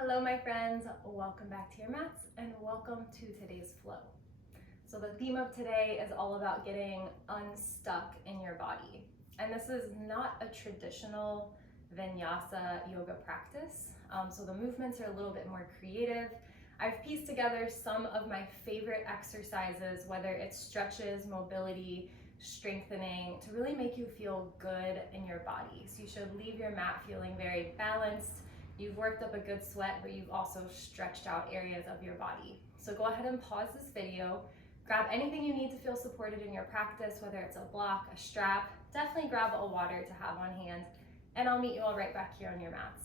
Hello my friends, welcome back to your mats and welcome to today's flow. So the theme of today is all about getting unstuck in your body. And this is not a traditional vinyasa yoga practice. So the movements are a little bit more creative. I've pieced together some of my favorite exercises, whether it's stretches, mobility, strengthening, to really make you feel good in your body. So you should leave your mat feeling very balanced. You've worked up a good sweat, but you've also stretched out areas of your body. So go ahead and pause this video, grab anything you need to feel supported in your practice, whether it's a block, a strap, definitely grab a water to have on hand, and I'll meet you all right back here on your mats.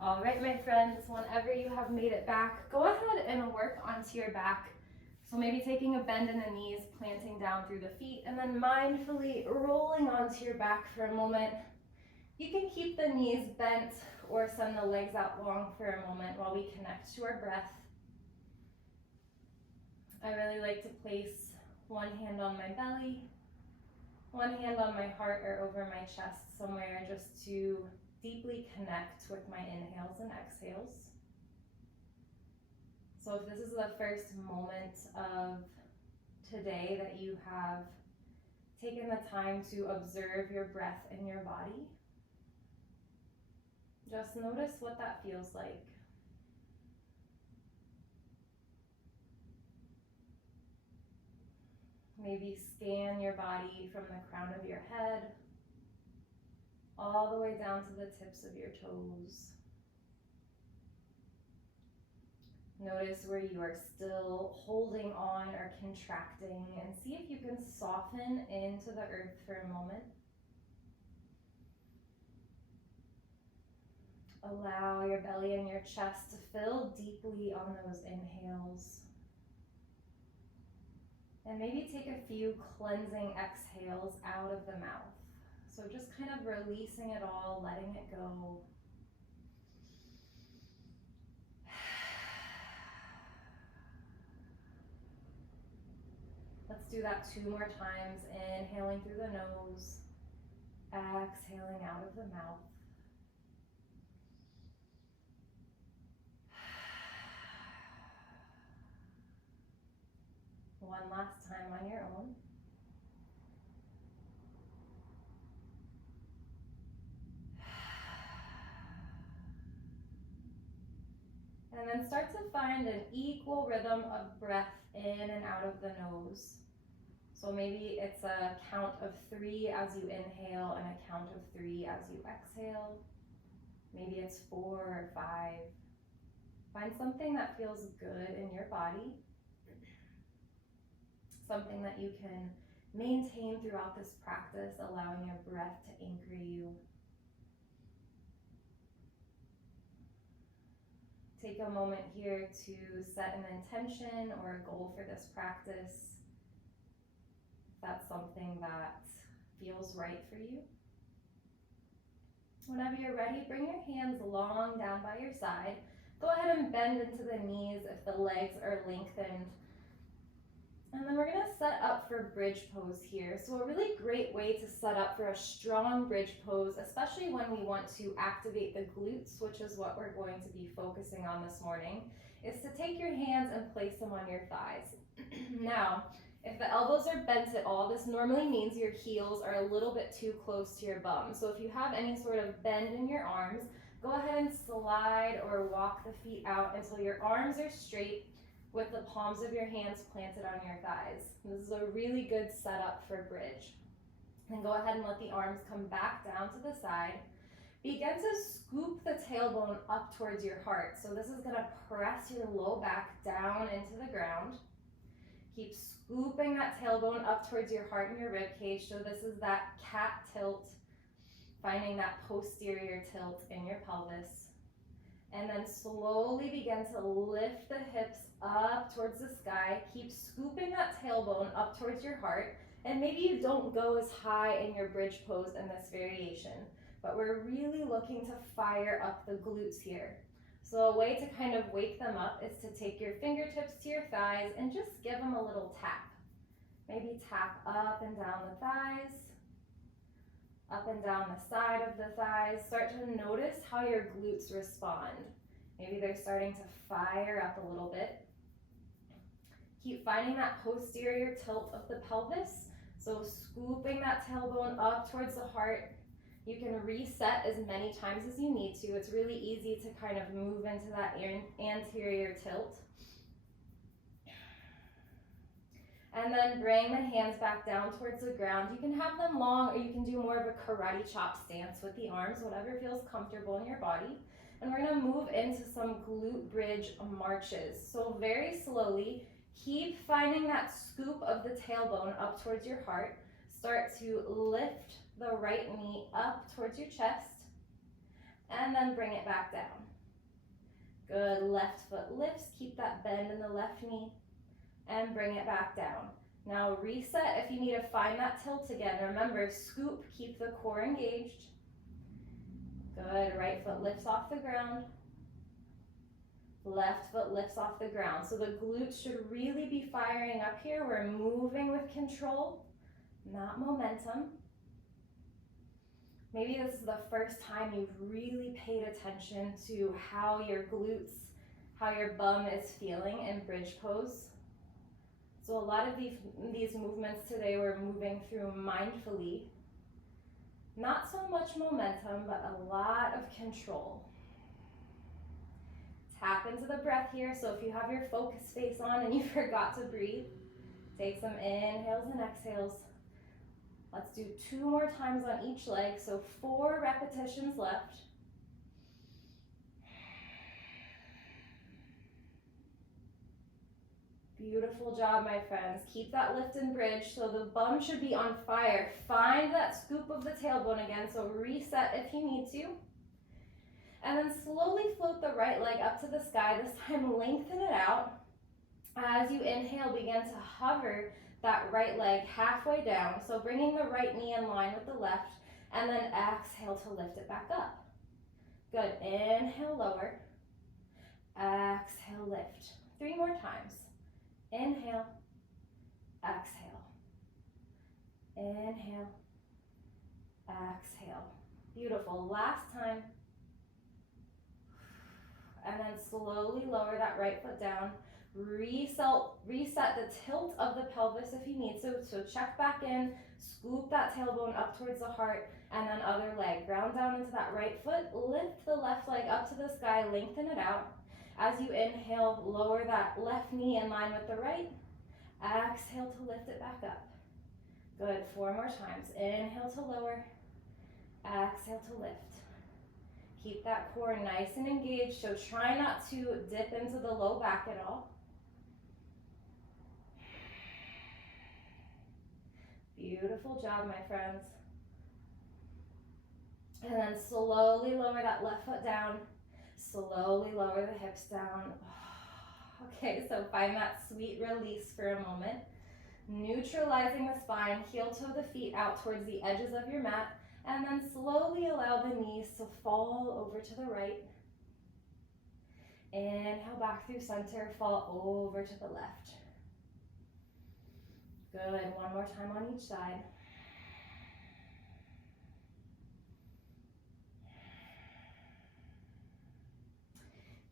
All right, my friends, whenever you have made it back, go ahead and work onto your back. So maybe taking a bend in the knees, planting down through the feet, and then mindfully rolling onto your back for a moment. You can keep the knees bent or send the legs out long for a moment while we connect to our breath. I really like to place one hand on my belly, one hand on my heart or over my chest somewhere, just to deeply connect with my inhales and exhales. So if this is the first moment of today that you have taken the time to observe your breath in your body, just notice what that feels like. Maybe scan your body from the crown of your head all the way down to the tips of your toes. Notice where you are still holding on or contracting, and see if you can soften into the earth for a moment. Allow your belly and your chest to fill deeply on those inhales. And maybe take a few cleansing exhales out of the mouth. So just kind of releasing it all, letting it go. Let's do that 2 more times. Inhaling through the nose, exhaling out of the mouth. One last time on your own. And then start to find an equal rhythm of breath in and out of the nose. So maybe it's a count of 3 as you inhale and a count of 3 as you exhale. Maybe it's 4 or 5. Find something that feels good in your body. Something that you can maintain throughout this practice, allowing your breath to anchor you. Take a moment here to set an intention or a goal for this practice. If that's something that feels right for you. Whenever you're ready, bring your hands long down by your side. Go ahead and bend into the knees if the legs are lengthened. And then we're going to set up for bridge pose here. So a really great way to set up for a strong bridge pose, especially when we want to activate the glutes, which is what we're going to be focusing on this morning, is to take your hands and place them on your thighs. Now, if the elbows are bent at all, this normally means your heels are a little bit too close to your bum. So if you have any sort of bend in your arms, go ahead and slide or walk the feet out until your arms are straight, with the palms of your hands planted on your thighs. This is a really good setup for bridge. And go ahead and let the arms come back down to the side. Begin to scoop the tailbone up towards your heart. So this is gonna press your low back down into the ground. Keep scooping that tailbone up towards your heart and your rib cage. So this is that cat tilt, finding that posterior tilt in your pelvis. And then slowly begin to lift the hips up towards the sky. Keep scooping that tailbone up towards your heart. And maybe you don't go as high in your bridge pose in this variation, but we're really looking to fire up the glutes here. So a way to kind of wake them up is to take your fingertips to your thighs and just give them a little tap. Maybe tap up and down the thighs, up and down the side of the thighs. Start to notice how your glutes respond. Maybe they're starting to fire up a little bit. Keep finding that posterior tilt of the pelvis. So scooping that tailbone up towards the heart. You can reset as many times as you need to. It's really easy to kind of move into that anterior tilt. And then bring the hands back down towards the ground. You can have them long, or you can do more of a karate chop stance with the arms, whatever feels comfortable in your body. And we're gonna move into some glute bridge marches. So very slowly, keep finding that scoop of the tailbone up towards your heart. Start to lift the right knee up towards your chest, and then bring it back down. Good, left foot lifts, keep that bend in the left knee, and bring it back down. Now reset if you need to find that tilt again. Remember, scoop, keep the core engaged. Good, right foot lifts off the ground. Left foot lifts off the ground. So the glutes should really be firing up here. We're moving with control, not momentum. Maybe this is the first time you've really paid attention to how your glutes, how your bum is feeling in bridge pose. So a lot of these movements today we're moving through mindfully. Not so much momentum, but a lot of control. Tap into the breath here. So if you have your focus face on and you forgot to breathe, take some inhales and exhales. Let's do 2 more times on each leg. So 4 repetitions left. Beautiful job, my friends. Keep that lift and bridge. So the bum should be on fire. Find that scoop of the tailbone again. So reset if you need to. And then slowly float the right leg up to the sky. This time lengthen it out. As you inhale, begin to hover that right leg halfway down. So bringing the right knee in line with the left, and then exhale to lift it back up. Good, inhale, lower. Exhale, lift. 3 more times. Inhale, exhale. Inhale, exhale. Beautiful, last time. And then slowly lower that right foot down. Reset the tilt of the pelvis if you need to. So check back in, scoop that tailbone up towards the heart, and then other leg. Ground down into that right foot, lift the left leg up to the sky, lengthen it out. As you inhale, lower that left knee in line with the right. Exhale to lift it back up. Good, 4 more times. Inhale to lower, exhale to lift. Keep that core nice and engaged, so try not to dip into the low back at all. Beautiful job, my friends. And then slowly lower that left foot down. Slowly lower the hips down. Okay, so find that sweet release for a moment. Neutralizing the spine, heel toe the feet out towards the edges of your mat, and then slowly allow the knees to fall over to the right. Inhale back through center, fall over to the left. Good, 1 more time on each side.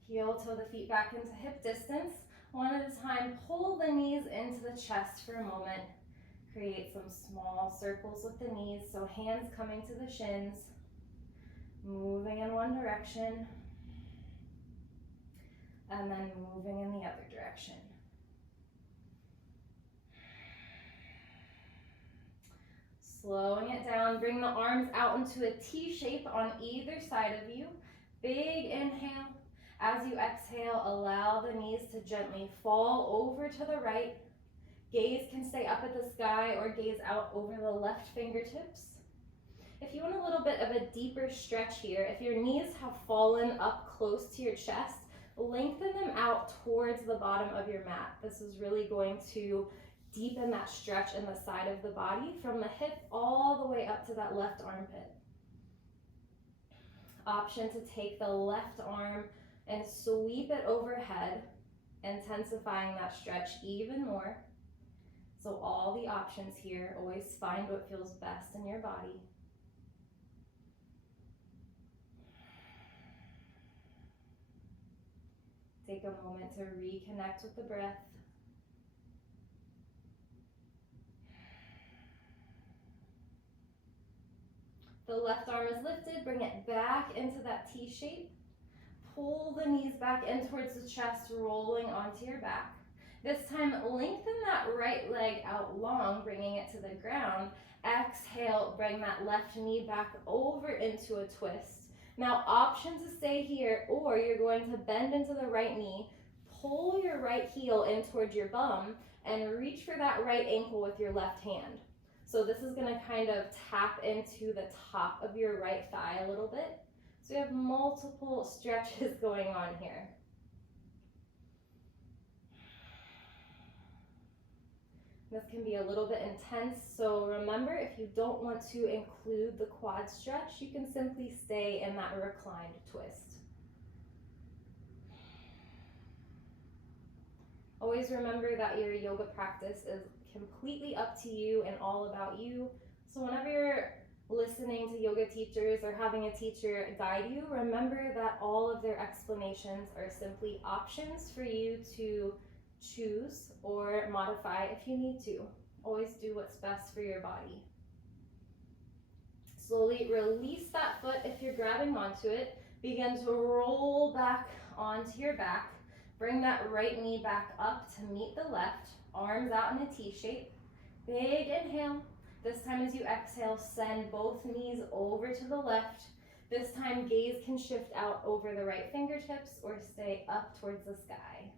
Heel toe the feet back into hip distance. One at a time, pull the knees into the chest for a moment. Create some small circles with the knees, so hands coming to the shins, moving in one direction, and then moving in the other direction. Slowing it down, bring the arms out into a T shape on either side of you. Big inhale. As you exhale, allow the knees to gently fall over to the right. Gaze can stay up at the sky or gaze out over the left fingertips. If you want a little bit of a deeper stretch here, if your knees have fallen up close to your chest, lengthen them out towards the bottom of your mat. This is really going to deepen that stretch in the side of the body from the hip all the way up to that left armpit. Option to take the left arm and sweep it overhead, intensifying that stretch even more. So all the options here, always find what feels best in your body. Take a moment to reconnect with the breath. The left arm is lifted, bring it back into that T shape. Pull the knees back in towards the chest, rolling onto your back. This time, lengthen that right leg out long, bringing it to the ground. Exhale, bring that left knee back over into a twist. Now, option to stay here, or you're going to bend into the right knee, pull your right heel in towards your bum, and reach for that right ankle with your left hand. So this is gonna kind of tap into the top of your right thigh a little bit. So we have multiple stretches going on here. This can be a little bit intense, so remember, if you don't want to include the quad stretch, you can simply stay in that reclined twist. Always remember that your yoga practice is completely up to you and all about you. So whenever you're listening to yoga teachers or having a teacher guide you, remember that all of their explanations are simply options for you to choose or modify if you need to. Always do what's best for your body. Slowly release that foot if you're grabbing onto it. Begin to roll back onto your back. Bring that right knee back up to meet the left. Arms out in a T shape. Big inhale. This time as you exhale, send both knees over to the left. This time gaze can shift out over the right fingertips or stay up towards the sky.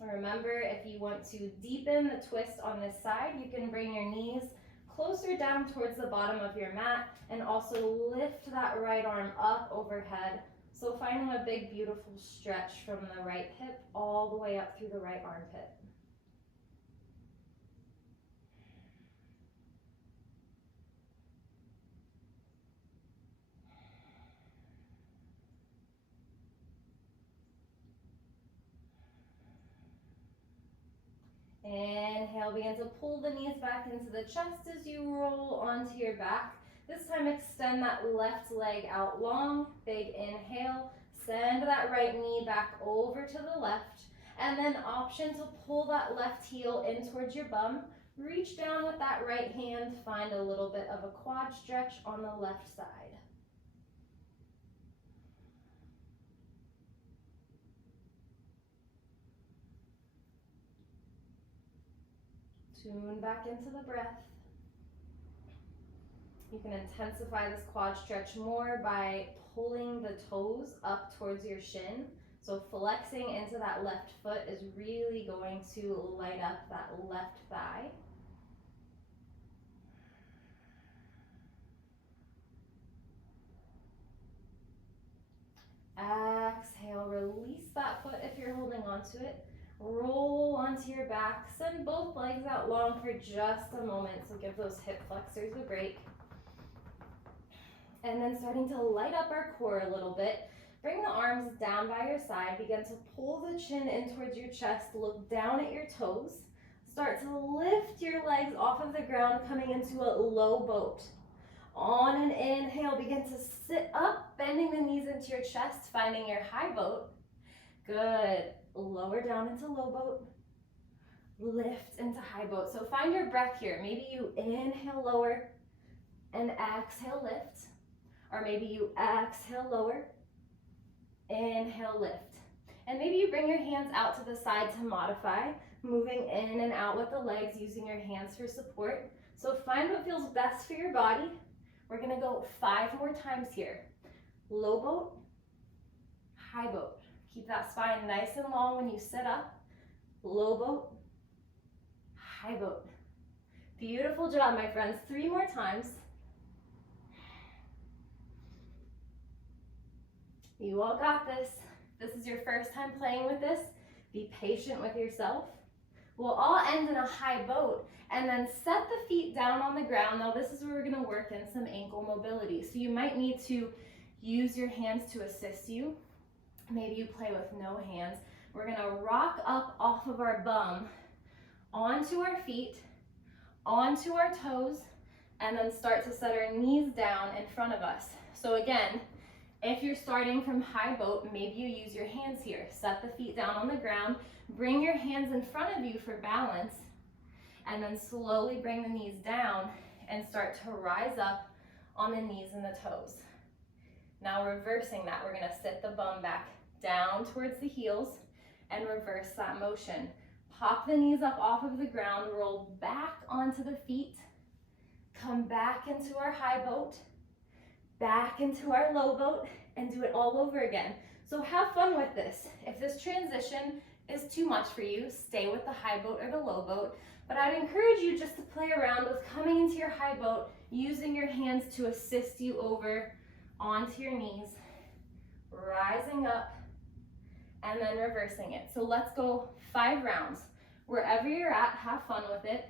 Remember, if you want to deepen the twist on this side, you can bring your knees closer down towards the bottom of your mat and also lift that right arm up overhead. So finding a big, beautiful stretch from the right hip all the way up through the right armpit. Inhale, begin to pull the knees back into the chest as you roll onto your back. This time extend that left leg out long. Big inhale. Send that right knee back over to the left. And then option to pull that left heel in towards your bum. Reach down with that right hand. Find a little bit of a quad stretch on the left side. Tune back into the breath. You can intensify this quad stretch more by pulling the toes up towards your shin. So flexing into that left foot is really going to light up that left thigh. Exhale, release that foot if you're holding onto it. Roll onto your back. Send both legs out long for just a moment. So give those hip flexors a break. And then starting to light up our core a little bit. Bring the arms down by your side. Begin to pull the chin in towards your chest. Look down at your toes. Start to lift your legs off of the ground, coming into a low boat. On an inhale, begin to sit up, bending the knees into your chest, finding your high boat. Good. Lower down into low boat. Lift into high boat. So find your breath here. Maybe you inhale lower and exhale lift. Or maybe you exhale lower, inhale lift. And maybe you bring your hands out to the side to modify, moving in and out with the legs, using your hands for support. So find what feels best for your body. We're gonna go 5 more times here. Low boat, high boat. Keep that spine nice and long when you sit up. Low boat, high boat. Beautiful job, my friends. 3 more times. You all got this. This is your first time playing with this. Be patient with yourself. We'll all end in a high boat and then set the feet down on the ground. Now this is where we're gonna work in some ankle mobility. So you might need to use your hands to assist you. Maybe you play with no hands. We're gonna rock up off of our bum, onto our feet, onto our toes, and then start to set our knees down in front of us. So again, If you're starting from high boat, maybe you use your hands here. Set the feet down on the ground, bring your hands in front of you for balance, and then slowly bring the knees down and start to rise up on the knees and the toes. Now reversing that, we're gonna sit the bum back down towards the heels and reverse that motion. Pop the knees up off of the ground, roll back onto the feet, come back into our high boat, back into our low boat, and do it all over again. So have fun with this. If this transition is too much for you, stay with the high boat or the low boat, but I'd encourage you just to play around with coming into your high boat, using your hands to assist you over onto your knees, rising up, and then reversing it. So let's go 5 rounds. Wherever you're at, have fun with it.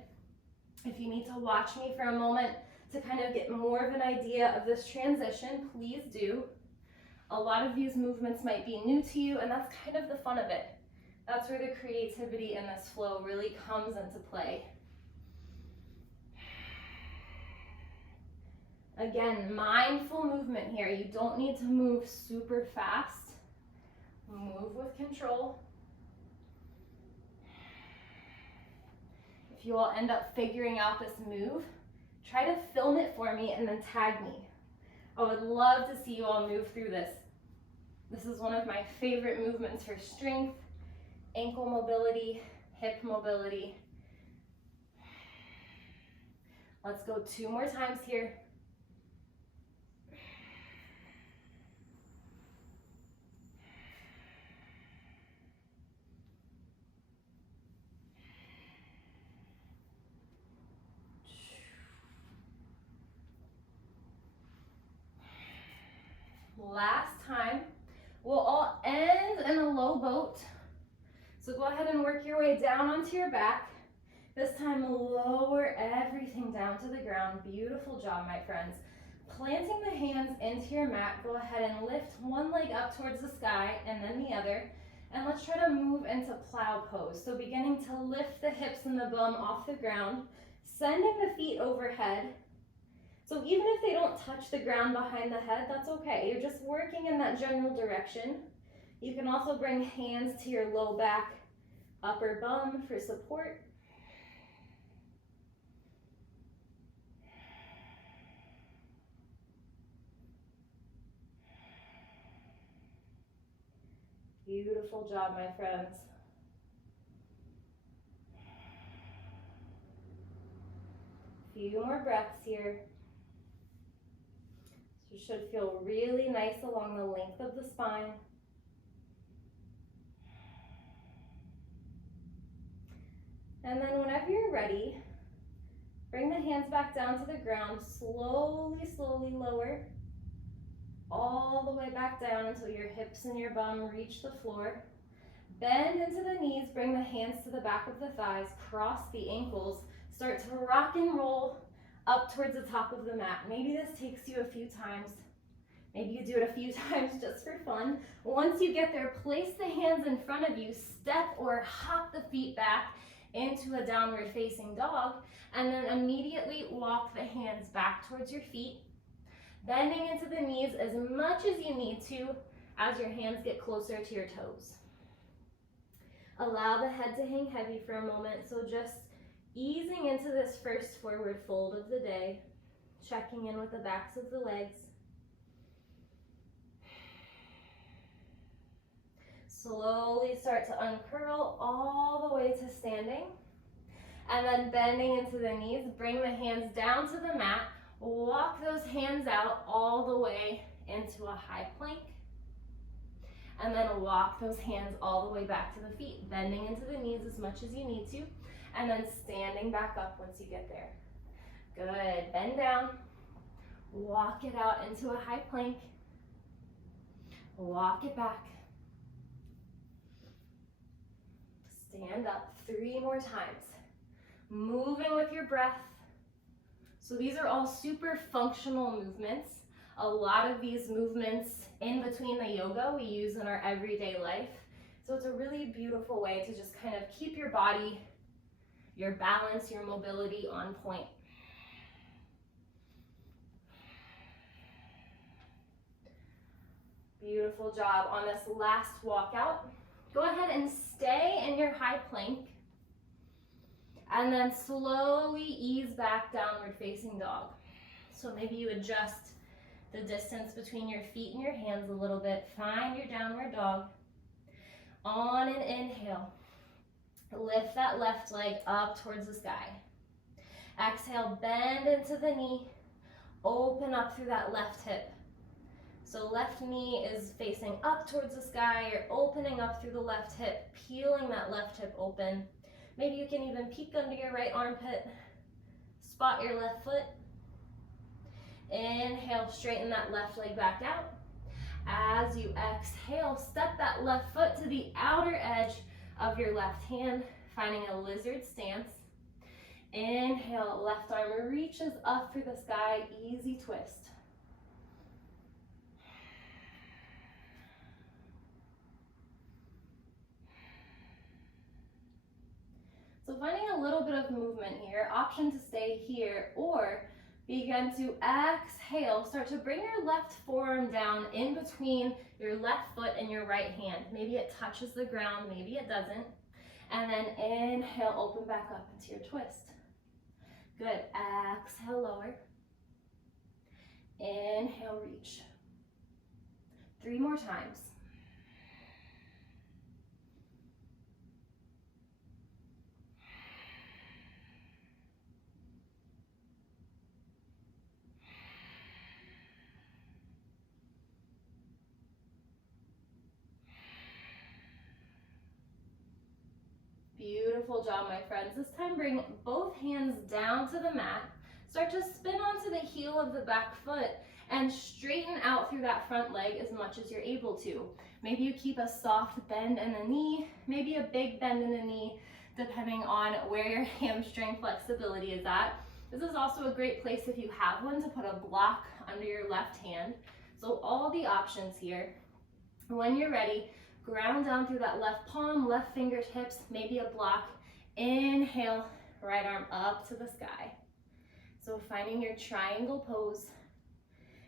If you need to watch me for a moment to kind of get more of an idea of this transition, please do. A lot of these movements might be new to you, and that's kind of the fun of it. That's where the creativity in this flow really comes into play. Again, mindful movement here. You don't need to move super fast. Move with control. If you all end up figuring out this move, try to film it for me and then tag me. I would love to see you all move through this. This is one of my favorite movements for strength, ankle mobility, hip mobility. Let's go 2 more times here. Last time. We'll all end in a low boat. So go ahead and work your way down onto your back. This time lower everything down to the ground. Beautiful job, my friends. Planting the hands into your mat, go ahead and lift one leg up towards the sky and then the other. And let's try to move into Plow Pose. So beginning to lift the hips and the bum off the ground, sending the feet overhead. So even if they don't touch the ground behind the head, that's okay. You're just working in that general direction. You can also bring hands to your low back, upper bum for support. Beautiful job, my friends. Few more breaths here. You should feel really nice along the length of the spine. And then whenever you're ready, bring the hands back down to the ground, slowly, slowly lower, all the way back down until your hips and your bum reach the floor. Bend into the knees, bring the hands to the back of the thighs, cross the ankles, start to rock and roll up towards the top of the mat. Maybe this takes you a few times. Maybe you do it a few times just for fun. Once you get there, place the hands in front of you, step or hop the feet back into a downward facing dog, and then immediately walk the hands back towards your feet, bending into the knees as much as you need to as your hands get closer to your toes. Allow the head to hang heavy for a moment, so just easing into this first forward fold of the day, checking in with the backs of the legs. Slowly start to uncurl all the way to standing, and then bending into the knees, bring the hands down to the mat, walk those hands out all the way into a high plank, and then walk those hands all the way back to the feet, bending into the knees as much as you need to, and then standing back up once you get there. Good, bend down, walk it out into a high plank, walk it back, stand up 3 more times, moving with your breath. So these are all super functional movements. A lot of these movements in between the yoga we use in our everyday life. So it's a really beautiful way to just kind of keep your body, your balance, your mobility on point. Beautiful job. On this last walkout, go ahead and stay in your high plank and then slowly ease back downward facing dog. So maybe you adjust the distance between your feet and your hands a little bit. Find your downward dog. On an inhale, lift that left leg up towards the sky. Exhale, bend into the knee, open up through that left hip. So left knee is facing up towards the sky. You're opening up through the left hip, peeling that left hip open. Maybe you can even peek under your right armpit. Spot your left foot. Inhale, straighten that left leg back out. As you exhale, step that left foot to the outer edge of your left hand, finding a lizard stance. Inhale, left arm reaches up through the sky, easy twist. So finding a little bit of movement here, option to stay here or begin to exhale, start to bring your left forearm down in between your left foot and your right hand. Maybe it touches the ground, maybe it doesn't. And then inhale, open back up into your twist. Good, exhale, lower. Inhale, reach. 3 more times. Beautiful job, my friends. This time bring both hands down to the mat. Start to spin onto the heel of the back foot and straighten out through that front leg as much as you're able to. Maybe you keep a soft bend in the knee, maybe a big bend in the knee, depending on where your hamstring flexibility is at. This is also a great place if you have one to put a block under your left hand. So all the options here. When you're ready, ground down through that left palm, left fingertips, maybe a block. Inhale, right arm up to the sky. So finding your triangle pose,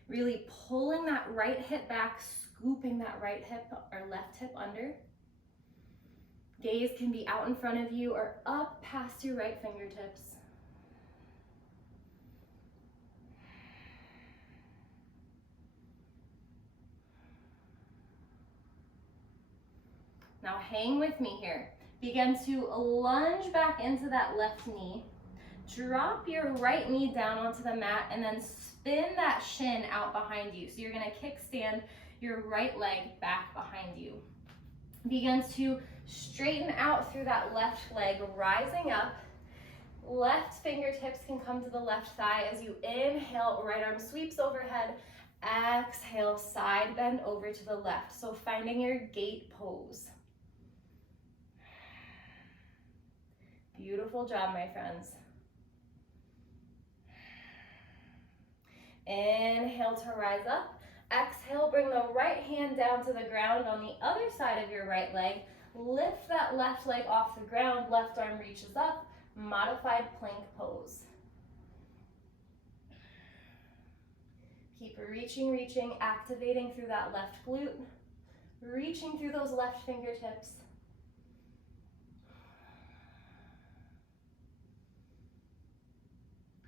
really pulling that right hip back, scooping that right hip or left hip under. Gaze can be out in front of you or up past your right fingertips. Now hang with me here. Begin to lunge back into that left knee. Drop your right knee down onto the mat and then spin that shin out behind you. So you're gonna kickstand your right leg back behind you. Begin to straighten out through that left leg, rising up. Left fingertips can come to the left thigh as you inhale, right arm sweeps overhead. Exhale, side bend over to the left. So finding your gate pose. Beautiful job, my friends. Inhale to rise up. Exhale, bring the right hand down to the ground on the other side of your right leg. Lift that left leg off the ground, left arm reaches up. Modified plank pose. Keep reaching, activating through that left glute. Reaching through those left fingertips.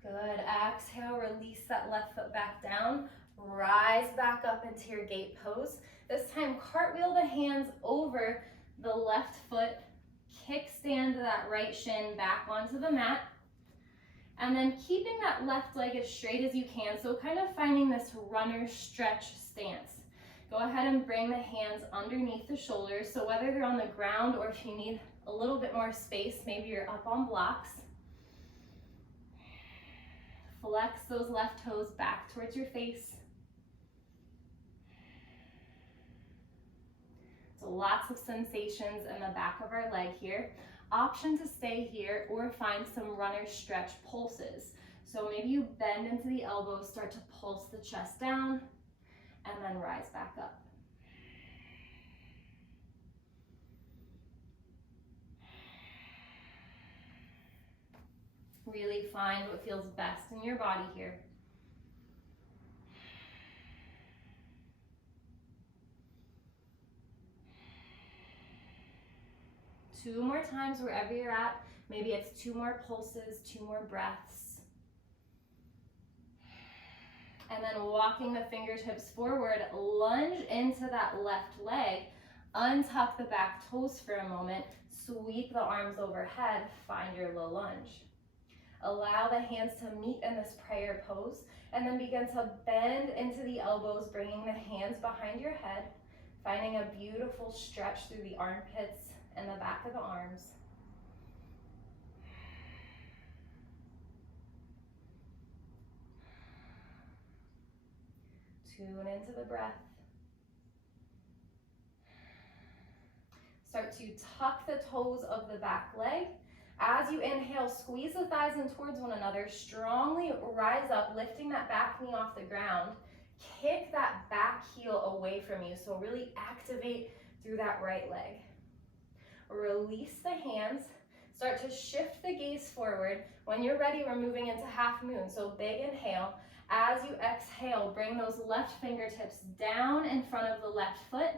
Good, exhale, release that left foot back down, rise back up into your gate pose. This time, cartwheel the hands over the left foot, kickstand that right shin back onto the mat, and then keeping that left leg as straight as you can, so kind of finding this runner stretch stance. Go ahead and bring the hands underneath the shoulders, so whether they're on the ground or if you need a little bit more space, maybe you're up on blocks. Flex those left toes back towards your face. So lots of sensations in the back of our leg here. Option to stay here or find some runner stretch pulses. So maybe you bend into the elbows, start to pulse the chest down, and then rise back up. Really find what feels best in your body here. 2 more times wherever you're at. Maybe it's 2 more pulses, 2 more breaths. And then walking the fingertips forward, lunge into that left leg, untuck the back toes for a moment, sweep the arms overhead, find your low lunge. Allow the hands to meet in this prayer pose, and then begin to bend into the elbows, bringing the hands behind your head, finding a beautiful stretch through the armpits and the back of the arms. Tune into the breath. Start to tuck the toes of the back leg. As you inhale, squeeze the thighs in towards one another. Strongly rise up, lifting that back knee off the ground. Kick that back heel away from you. So really activate through that right leg. Release the hands. Start to shift the gaze forward. When you're ready, we're moving into half moon. So big inhale. As you exhale, bring those left fingertips down in front of the left foot.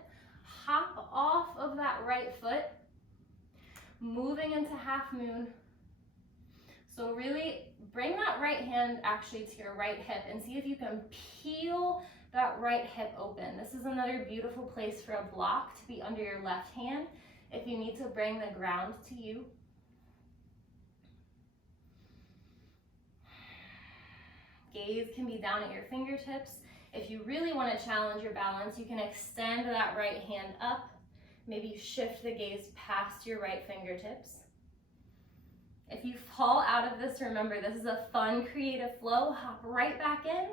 Hop off of that right foot. Moving into half moon. So really bring that right hand actually to your right hip and see if you can peel that right hip open. This is another beautiful place for a block to be under your left hand if you need to bring the ground to you. Gaze can be down at your fingertips. If you really want to challenge your balance, you can extend that right hand up. Maybe shift the gaze past your right fingertips. If you fall out of this, remember this is a fun, creative flow. Hop right back in.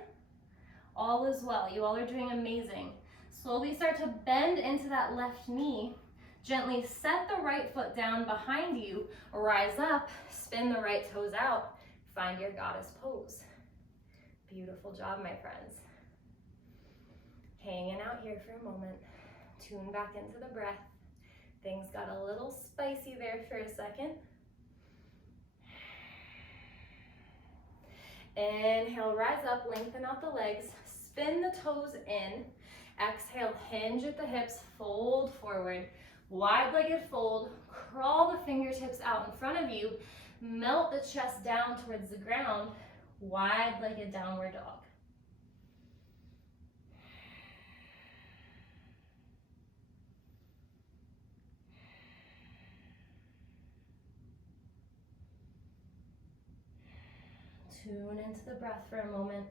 All is well. You all are doing amazing. Slowly start to bend into that left knee. Gently set the right foot down behind you. Rise up, spin the right toes out. Find your goddess pose. Beautiful job, my friends. Hanging out here for a moment. Tune back into the breath. Things got a little spicy there for a second. Inhale, rise up, lengthen out the legs, spin the toes in. Exhale, hinge at the hips, fold forward. Wide-legged fold, crawl the fingertips out in front of you, melt the chest down towards the ground, wide-legged downward dog. Tune into the breath for a moment.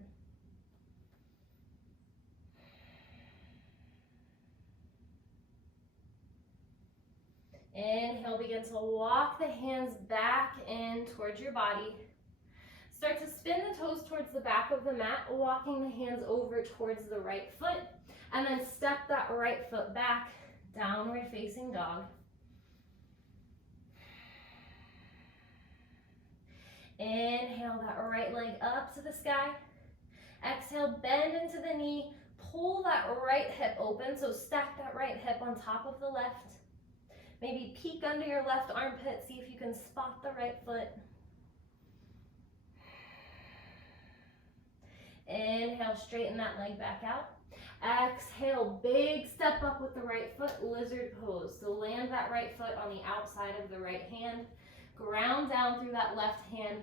Inhale, begin to walk the hands back in towards your body. Start to spin the toes towards the back of the mat, walking the hands over towards the right foot, and then step that right foot back, downward facing dog. Inhale that right leg up to the sky. Exhale, bend into the knee, pull that right hip open, so stack that right hip on top of the left. Maybe peek under your left armpit, see if you can spot the right foot. Inhale, straighten that leg back out. Exhale, big step up with the right foot, lizard pose. So land that right foot on the outside of the right hand. Ground down through that left hand.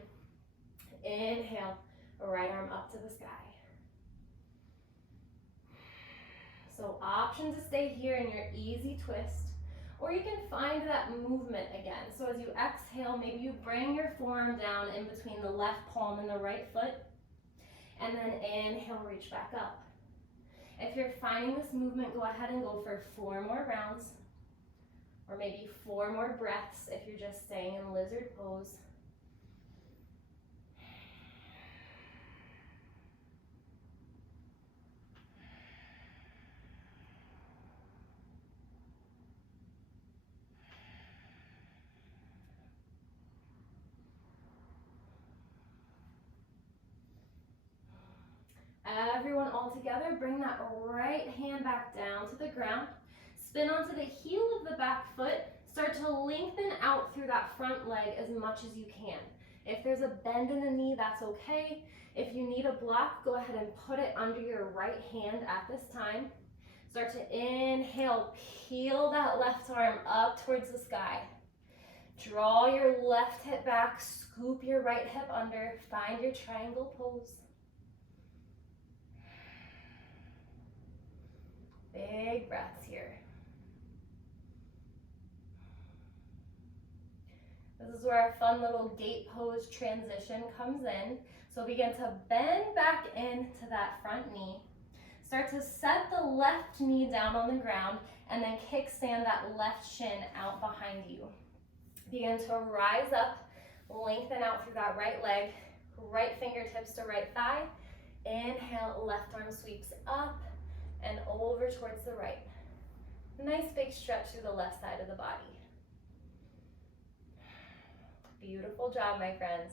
Inhale, right arm up to the sky. So option to stay here in your easy twist, or you can find that movement again. So as you exhale, maybe you bring your forearm down in between the left palm and the right foot, and then inhale, reach back up. If you're finding this movement, go ahead and go for 4 more rounds, or maybe 4 more breaths if you're just staying in lizard pose. Everyone all together, bring that right hand back down to the ground. Spin onto the heel of the back foot. Start to lengthen out through that front leg as much as you can. If there's a bend in the knee, that's okay. If you need a block, go ahead and put it under your right hand at this time. Start to inhale, peel that left arm up towards the sky. Draw your left hip back, scoop your right hip under, find your triangle pose. Big breaths here. This is where our fun little gate pose transition comes in. So begin to bend back into that front knee. Start to set the left knee down on the ground and then kickstand that left shin out behind you. Begin to rise up, lengthen out through that right leg, right fingertips to right thigh. Inhale, left arm sweeps up and over towards the right. Nice big stretch through the left side of the body. Beautiful job, my friends.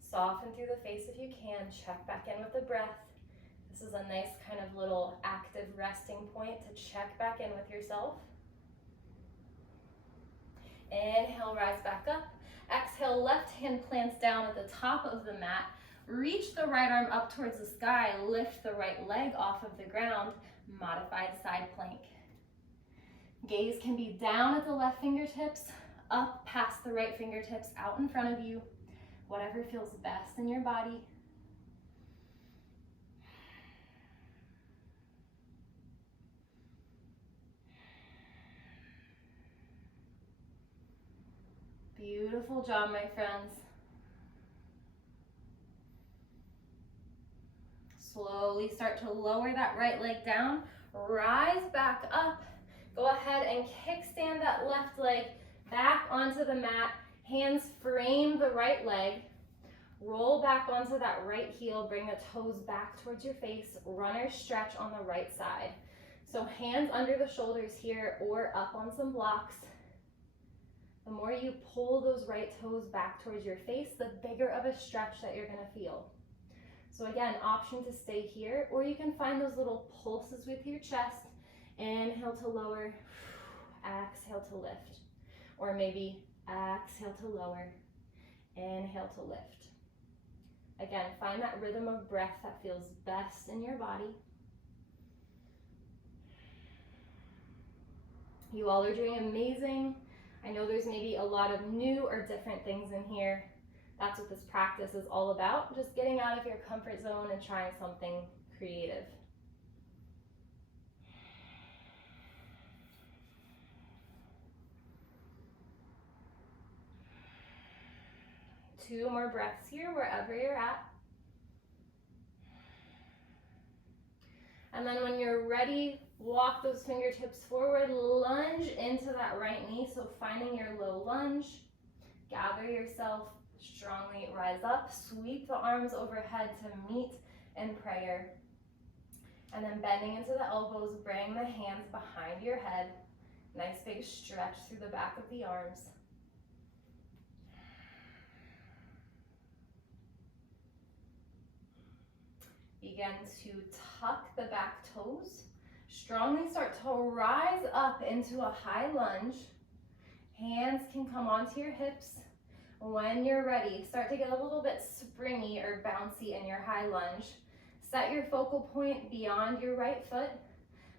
Soften through the face if you can. Check back in with the breath. This is a nice kind of little active resting point to check back in with yourself. Inhale, rise back up. Exhale, left hand plants down at the top of the mat. Reach the right arm up towards the sky. Lift the right leg off of the ground. Modified side plank. Gaze can be down at the left fingertips, up past the right fingertips, out in front of you. Whatever feels best in your body. Beautiful job, my friends. Slowly start to lower that right leg down. Rise back up. Go ahead and kickstand that left leg back onto the mat. Hands frame the right leg. Roll back onto that right heel. Bring the toes back towards your face. Runner stretch on the right side. So hands under the shoulders here or up on some blocks. The more you pull those right toes back towards your face, the bigger of a stretch that you're gonna feel. So again, option to stay here, or you can find those little pulses with your chest. Inhale to lower, exhale to lift. Or maybe exhale to lower, inhale to lift. Again, find that rhythm of breath that feels best in your body. You all are doing amazing. I know there's maybe a lot of new or different things in here. That's what this practice is all about, just getting out of your comfort zone and trying something creative. Two more breaths here, wherever you're at. And then when you're ready, walk those fingertips forward, lunge into that right knee. So finding your low lunge, gather yourself, strongly rise up, sweep the arms overhead to meet in prayer. And then bending into the elbows, bring the hands behind your head. Nice big stretch through the back of the arms. Begin to tuck the back toes. Strongly start to rise up into a high lunge. Hands can come onto your hips. When you're ready, start to get a little bit springy or bouncy in your high lunge. Set your focal point beyond your right foot.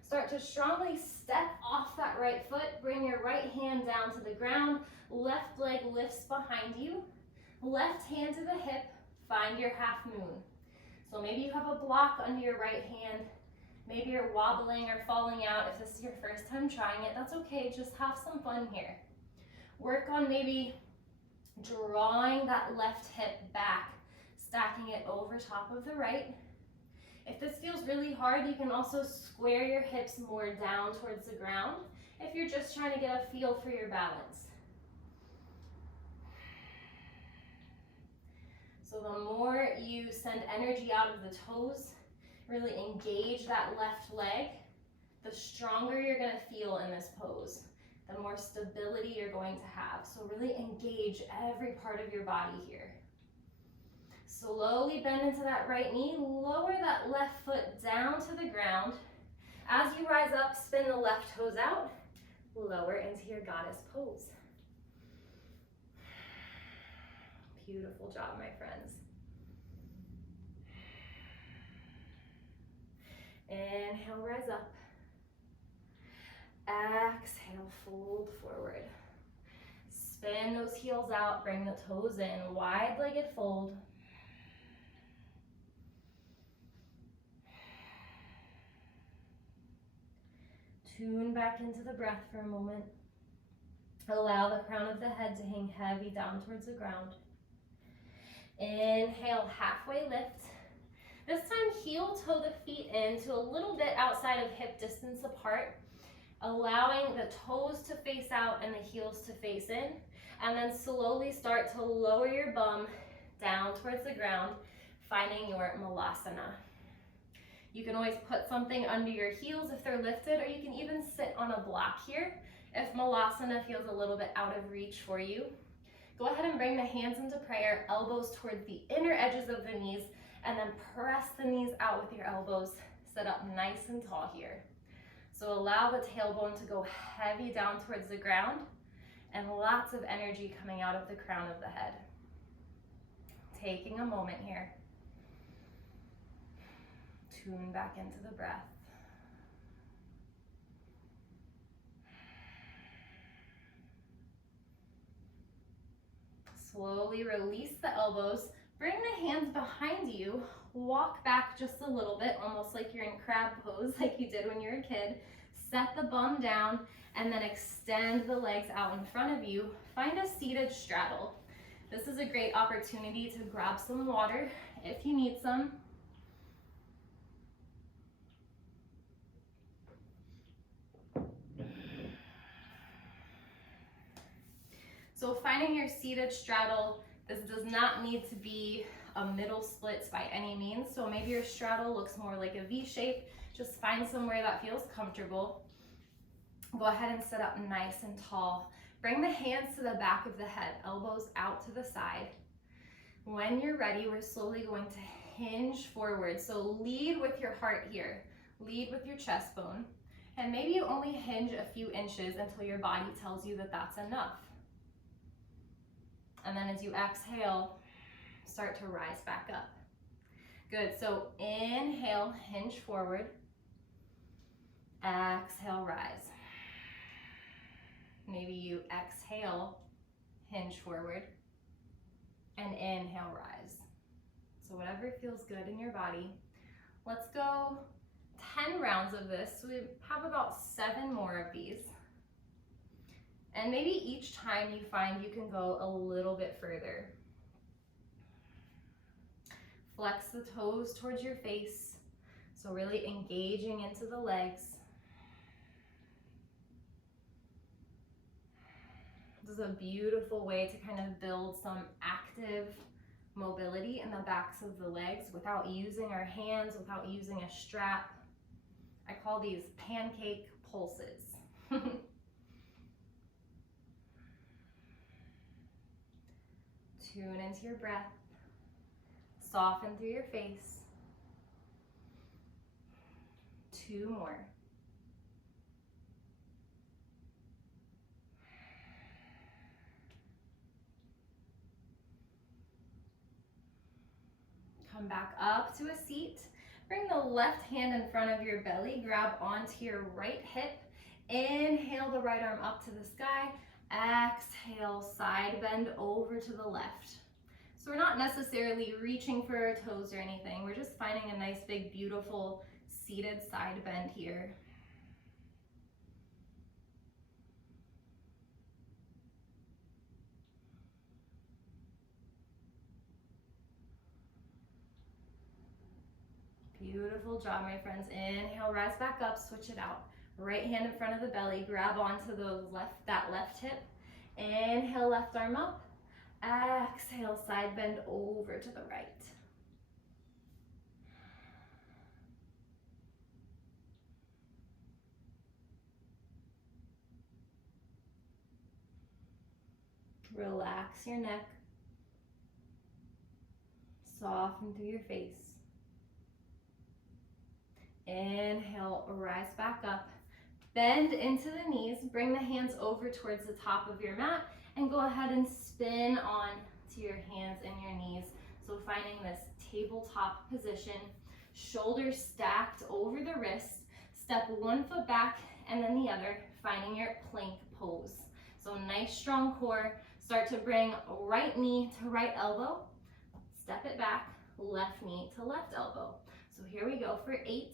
Start to strongly step off that right foot. Bring your right hand down to the ground. Left leg lifts behind you. Left hand to the hip. Find your half moon. So maybe you have a block under your right hand. Maybe you're wobbling or falling out. If this is your first time trying it, that's okay. Just have some fun here. Work on maybe drawing that left hip back, stacking it over top of the right. If this feels really hard, you can also square your hips more down towards the ground if you're just trying to get a feel for your balance. So the more you send energy out of the toes, really engage that left leg, the stronger you're going to feel in this pose, the more stability you're going to have. So really engage every part of your body here. Slowly bend into that right knee, lower that left foot down to the ground. As you rise up, spin the left toes out, lower into your goddess pose. Beautiful job, my friends. Inhale, rise up. Exhale, fold forward. Spin those heels out, bring the toes in, wide-legged fold. Tune back into the breath for a moment. Allow the crown of the head to hang heavy down towards the ground. Inhale, halfway lift. This time, heel toe the feet in to a little bit outside of hip distance apart, allowing the toes to face out and the heels to face in, and then slowly start to lower your bum down towards the ground, finding your malasana. You can always put something under your heels if they're lifted, or you can even sit on a block here if malasana feels a little bit out of reach for you. Go ahead and bring the hands into prayer, elbows toward the inner edges of the knees, and then press the knees out with your elbows. Sit up nice and tall here. So allow the tailbone to go heavy down towards the ground, and lots of energy coming out of the crown of the head. Taking a moment here. Tune back into the breath. Slowly release the elbows. Bring the hands behind you. Walk back just a little bit, almost like you're in crab pose, like you did when you were a kid. Set the bum down, and then extend the legs out in front of you. Find a seated straddle. This is a great opportunity to grab some water if you need some. So finding your seated straddle, this does not need to be a middle splits by any means. So maybe your straddle looks more like a V shape. Just find somewhere that feels comfortable. Go ahead and sit up nice and tall. Bring the hands to the back of the head, elbows out to the side. When you're ready, we're slowly going to hinge forward. So lead with your heart here. Lead with your chest bone. And maybe you only hinge a few inches until your body tells you that that's enough. And then as you exhale, start to rise back up. Good, so inhale, hinge forward. Exhale, rise. Maybe you exhale, hinge forward, and inhale, rise. So whatever feels good in your body. Let's go 10 rounds of this. So we have about 7 more of these. And maybe each time you find you can go a little bit further. Flex the toes towards your face. So really engaging into the legs. This is a beautiful way to kind of build some active mobility in the backs of the legs without using our hands, without using a strap. I call these pancake pulses. Tune into your breath. Soften through your face. 2 more. Come back up to a seat. Bring the left hand in front of your belly. Grab onto your right hip. Inhale the right arm up to the sky. Exhale, side bend over to the left. So we're not necessarily reaching for our toes or anything. We're just finding a nice, big, beautiful seated side bend here. Beautiful job, my friends. Inhale, rise back up, switch it out. Right hand in front of the belly, grab onto that left hip. Inhale, left arm up. Exhale, side bend over to the right. Relax your neck. Soften through your face. Inhale, rise back up. Bend into the knees, bring the hands over towards the top of your mat, and go ahead and spin on to your hands and your knees. So finding this tabletop position, shoulders stacked over the wrist, step one foot back and then the other, finding your plank pose. So nice strong core, Start to bring right knee to right elbow, step it back, left knee to left elbow. So here we go for 8,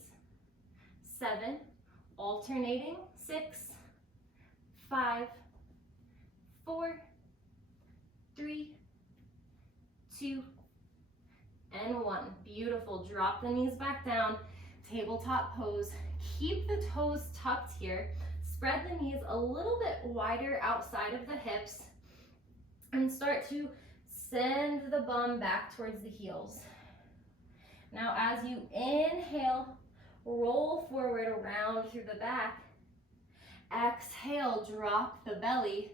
7, alternating, 6, 5, 4, 3, 2, and 1. Beautiful. Drop the knees back down. Tabletop pose. Keep the toes tucked here. Spread the knees a little bit wider outside of the hips and start to send the bum back towards the heels. Now as you inhale, roll forward around through the back. Exhale, drop the belly,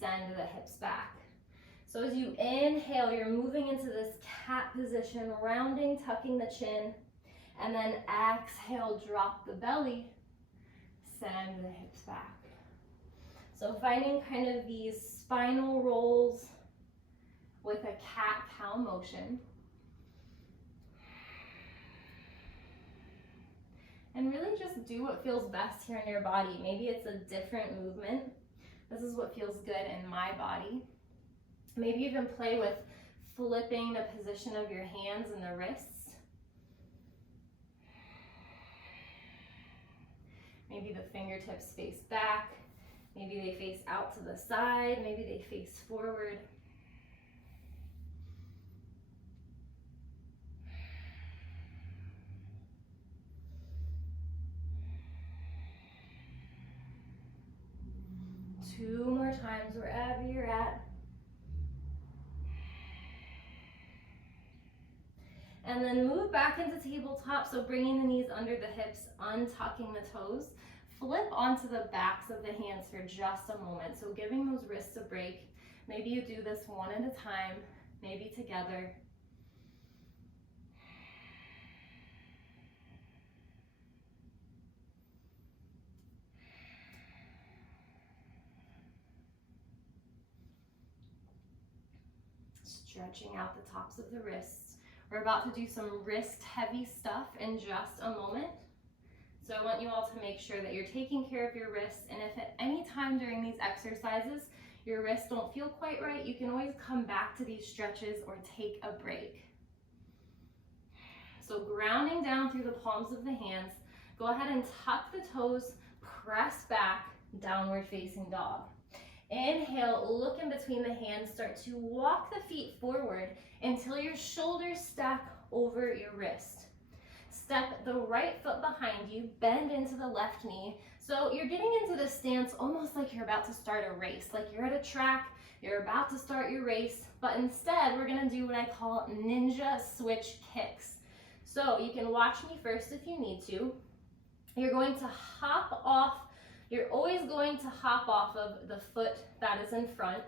send the hips back. So as you inhale, you're moving into this cat position, rounding, tucking the chin, and then exhale, drop the belly, send the hips back. So finding kind of these spinal rolls with a cat-cow motion. And really just do what feels best here in your body. Maybe it's a different movement. This is what feels good in my body. Maybe even play with flipping the position of your hands and the wrists. Maybe the fingertips face back. Maybe they face out to the side. Maybe they face forward. Two more times wherever you're at. And then move back into tabletop, so bringing the knees under the hips, untucking the toes. Flip onto the backs of the hands for just a moment, so giving those wrists a break. Maybe you do this one at a time, maybe together. Stretching out the tops of the wrists. We're about to do some wrist heavy stuff in just a moment. So I want you all to make sure that you're taking care of your wrists, and if at any time during these exercises your wrists don't feel quite right, you can always come back to these stretches or take a break. So grounding down through the palms of the hands, go ahead and tuck the toes, press back, downward facing dog. Inhale, look in between the hands, start to walk the feet forward until your shoulders stack over your wrist. Step the right foot behind you, bend into the left knee. So you're getting into this stance almost like you're about to start a race, like you're at a track, you're about to start your race, but instead we're gonna do what I call ninja switch kicks. So you can watch me first if you need to. You're going to hop off. You're always going to hop off of the foot that is in front.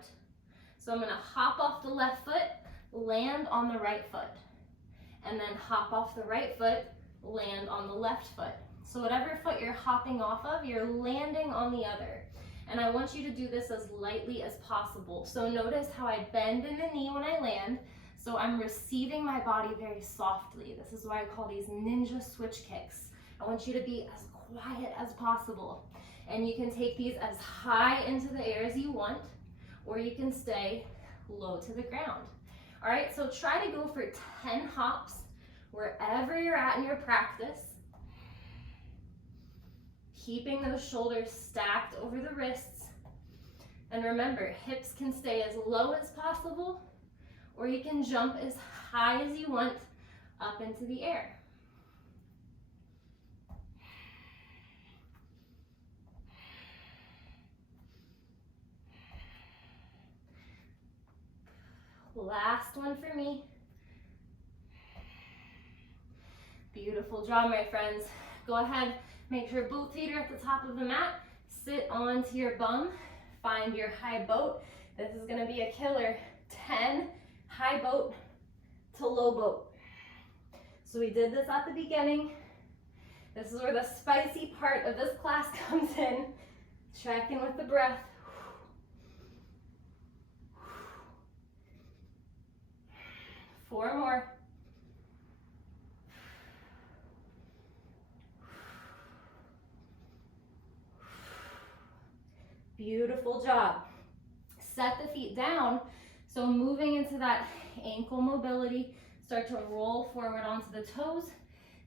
So I'm gonna hop off the left foot, land on the right foot, and then hop off the right foot, land on the left foot. So whatever foot you're hopping off of, you're landing on the other. And I want you to do this as lightly as possible. So notice how I bend in the knee when I land. So I'm receiving my body very softly. This is why I call these ninja switch kicks. I want you to be as quiet as possible. And you can take these as high into the air as you want, or you can stay low to the ground. All right, so try to go for 10 hops wherever you're at in your practice. Keeping those shoulders stacked over the wrists. And remember, hips can stay as low as possible, or you can jump as high as you want up into the air. Last one for me. Beautiful job, my friends. Go ahead, make sure both feet are at the top of the mat. Sit onto your bum, find your high boat. This is gonna be a killer. 10 high boat to low boat. So we did this at the beginning. This is where the spicy part of this class comes in. Check in with the breath. 4 more. Beautiful job. set the feet down. So moving into that ankle mobility, start to roll forward onto the toes.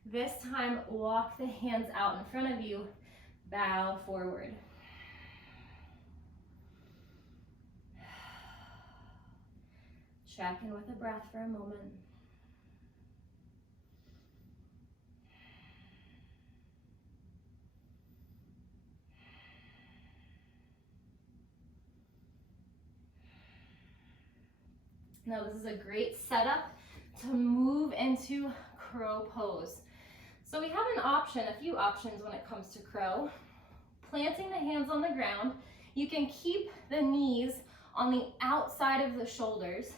This time, walk the hands out in front of you, bow forward. Check in with the breath for a moment. Now this is a great setup to move into crow pose. So we have an option, a few options when it comes to crow. Planting the hands on the ground, you can keep the knees on the outside of the shoulders,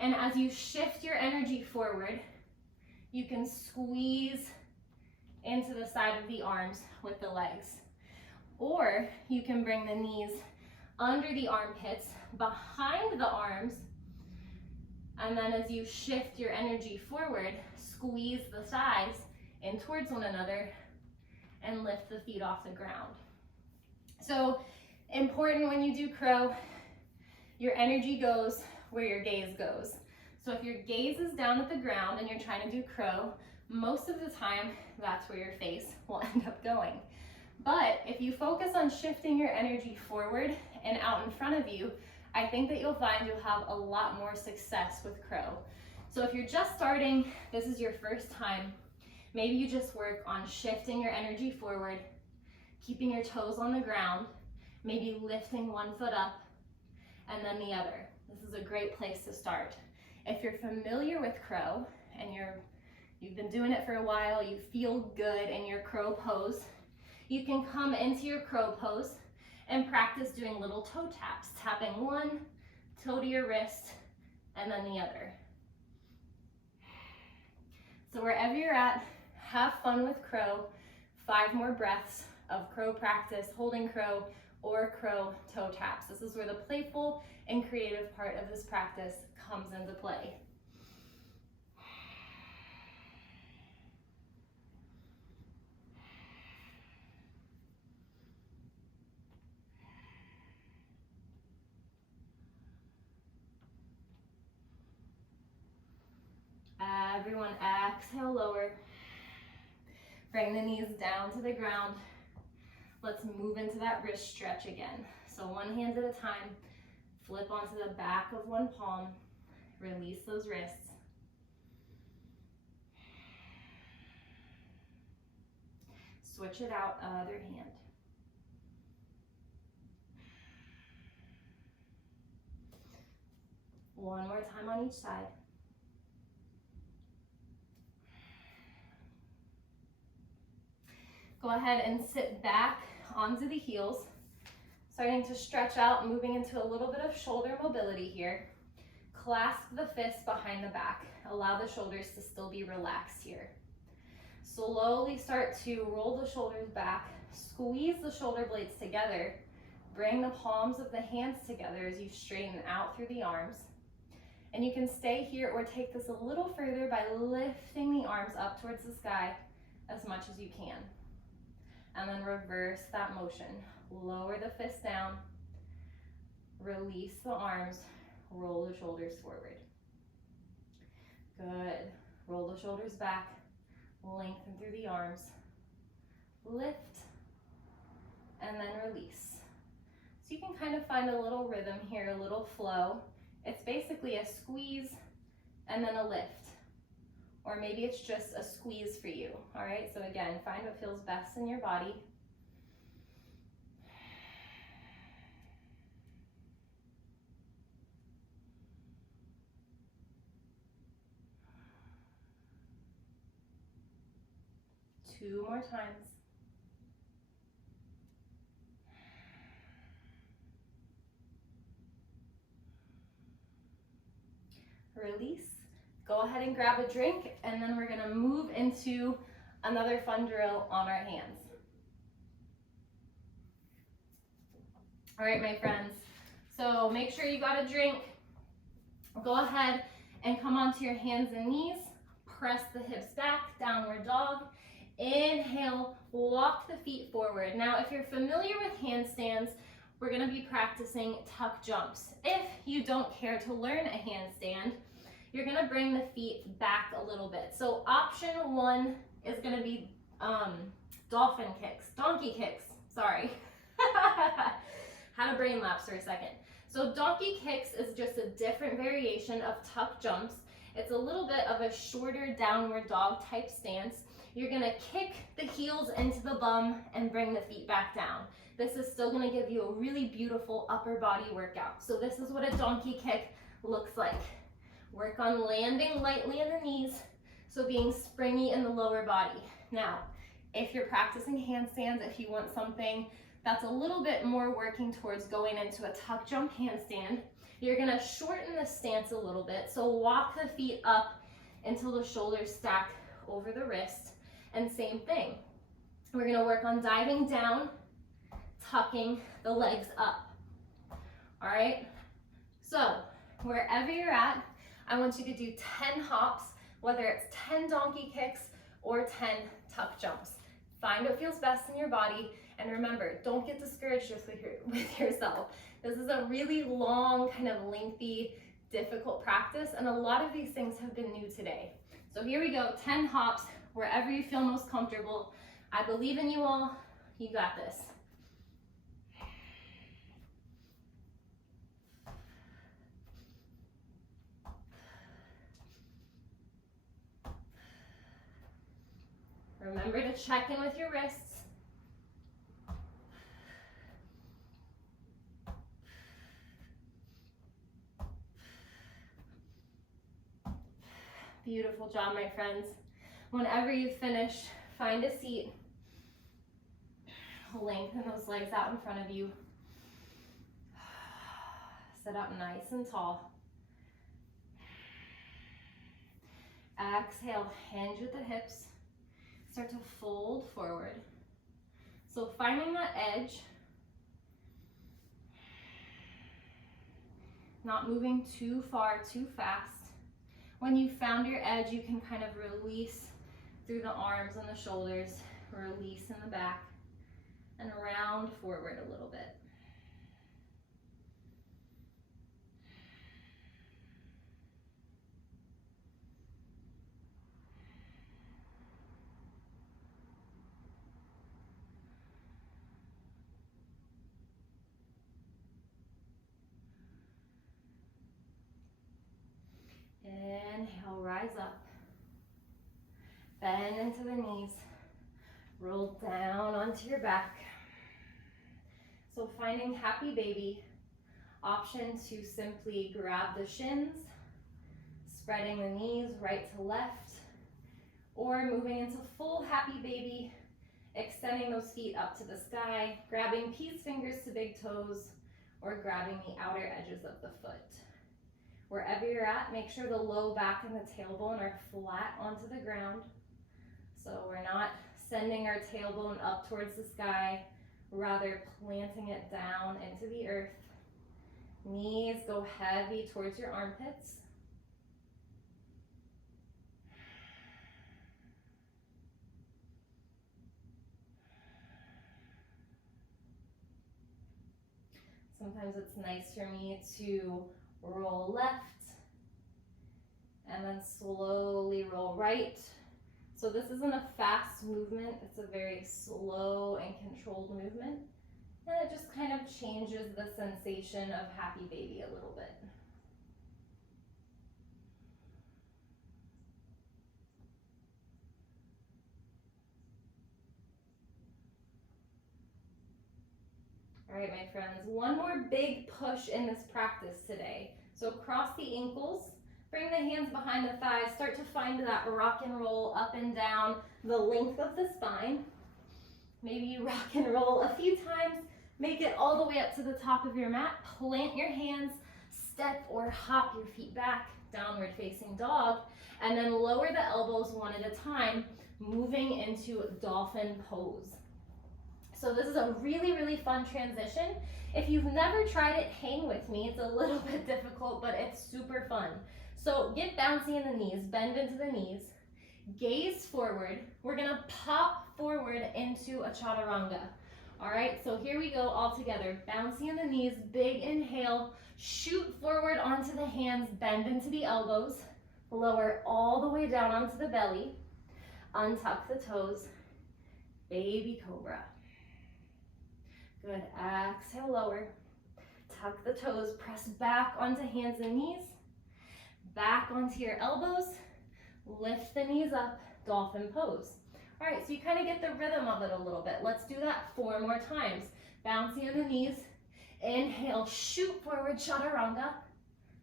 and as you shift your energy forward, you can squeeze into the side of the arms with the legs. Or you can bring the knees under the armpits, behind the arms, and then as you shift your energy forward, squeeze the thighs in towards one another and lift the feet off the ground. So important when you do crow, your energy goes where your gaze goes. So if your gaze is down at the ground and you're trying to do crow, most of the time that's where your face will end up going. But if you focus on shifting your energy forward and out in front of you, I think that you'll find you'll have a lot more success with crow. So if you're just starting, this is your first time, maybe you just work on shifting your energy forward, keeping your toes on the ground, maybe lifting one foot up and then the other. This is a great place to start. If you're familiar with crow and you've been doing it for a while, you feel good in your crow pose, you can come into your crow pose and practice doing little toe taps, tapping one toe to your wrist and then the other. So wherever you're at, have fun with crow. 5 more breaths of crow practice, holding crow or crow toe taps. This is where the playful and creative part of this practice comes into play. Everyone exhale, lower. Bring the knees down to the ground. Let's move into that wrist stretch again. So one hand at a time, flip onto the back of one palm, release those wrists. Switch it out, other hand. One more time on each side. Go ahead and sit back onto the heels, starting to stretch out, moving into a little bit of shoulder mobility here. Clasp the fists behind the back. Allow the shoulders to still be relaxed here. Slowly start to roll the shoulders back, squeeze the shoulder blades together, bring the palms of the hands together as you straighten out through the arms. And you can stay here or take this a little further by lifting the arms up towards the sky as much as you can. And then reverse that motion. Lower the fist down, release the arms, roll the shoulders forward. Good. Roll the shoulders back, lengthen through the arms, lift, and then release. So you can kind of find a little rhythm here, a little flow. It's basically a squeeze and then a lift. Or maybe it's just a squeeze for you, all right? So again, find what feels best in your body. Two more times. Release. Go ahead and grab a drink, and then we're gonna move into another fun drill on our hands. All right, my friends. So make sure you got a drink. Go ahead and come onto your hands and knees. Press the hips back, downward dog. Inhale, walk the feet forward. Now, if you're familiar with handstands, we're gonna be practicing tuck jumps. If you don't care to learn a handstand, you're gonna bring the feet back a little bit. So option one is gonna be donkey kicks, sorry. Had a brain lapse for a second. So donkey kicks is just a different variation of tuck jumps. It's a little bit of a shorter downward dog type stance. You're gonna kick the heels into the bum and bring the feet back down. This is still gonna give you a really beautiful upper body workout. So this is what a donkey kick looks like. Work on landing lightly in the knees, so being springy in the lower body. Now, if you're practicing handstands, if you want something that's a little bit more working towards going into a tuck jump handstand, you're gonna shorten the stance a little bit. So walk the feet up until the shoulders stack over the wrist. And same thing, we're gonna work on diving down, tucking the legs up. All right, so wherever you're at, I want you to do 10 hops, whether it's 10 donkey kicks or 10 tuck jumps. Find what feels best in your body, and remember, don't get discouraged with yourself. This is a really long, kind of lengthy, difficult practice, and a lot of these things have been new today. So here we go, 10 hops, wherever you feel most comfortable. I believe in you all, you got this. Remember to check in with your wrists. Beautiful job, my friends. Whenever you finish, find a seat. Lengthen those legs out in front of you. Sit up nice and tall. Exhale, hinge at the hips. Start to fold forward. So finding that edge, not moving too far, too fast. When you found your edge, you can kind of release through the arms and the shoulders, release in the back, and round forward a little bit. Inhale, rise up. Bend into the knees. Roll down onto your back. So finding happy baby. Option to simply grab the shins, spreading the knees right to left, or moving into full happy baby, extending those feet up to the sky, grabbing peace fingers to big toes, or grabbing the outer edges of the foot. Wherever you're at, make sure the low back and the tailbone are flat onto the ground. So we're not sending our tailbone up towards the sky, rather planting it down into the earth. Knees go heavy towards your armpits. Sometimes it's nice for me to roll left and then slowly roll right. So this isn't a fast movement, it's a very slow and controlled movement. And it just kind of changes the sensation of happy baby a little bit. All right, my friends, one more big push in this practice today. So cross the ankles, bring the hands behind the thighs, start to find that rock and roll up and down the length of the spine. Maybe you rock and roll a few times, make it all the way up to the top of your mat, plant your hands, step or hop your feet back, downward facing dog, and then lower the elbows one at a time, moving into dolphin pose. So this is a really, really fun transition. If you've never tried it, hang with me. It's a little bit difficult, but it's super fun. So get bouncy in the knees, bend into the knees, gaze forward. We're gonna pop forward into a Chaturanga. All right, so here we go all together. Bouncing in the knees, big inhale, shoot forward onto the hands, bend into the elbows, lower all the way down onto the belly, untuck the toes, baby cobra. Good, exhale, lower, tuck the toes, press back onto hands and knees, back onto your elbows, lift the knees up, dolphin pose. All right, so you kind of get the rhythm of it a little bit. Let's do that 4 more times. Bouncing on the knees, inhale, shoot forward, chaturanga,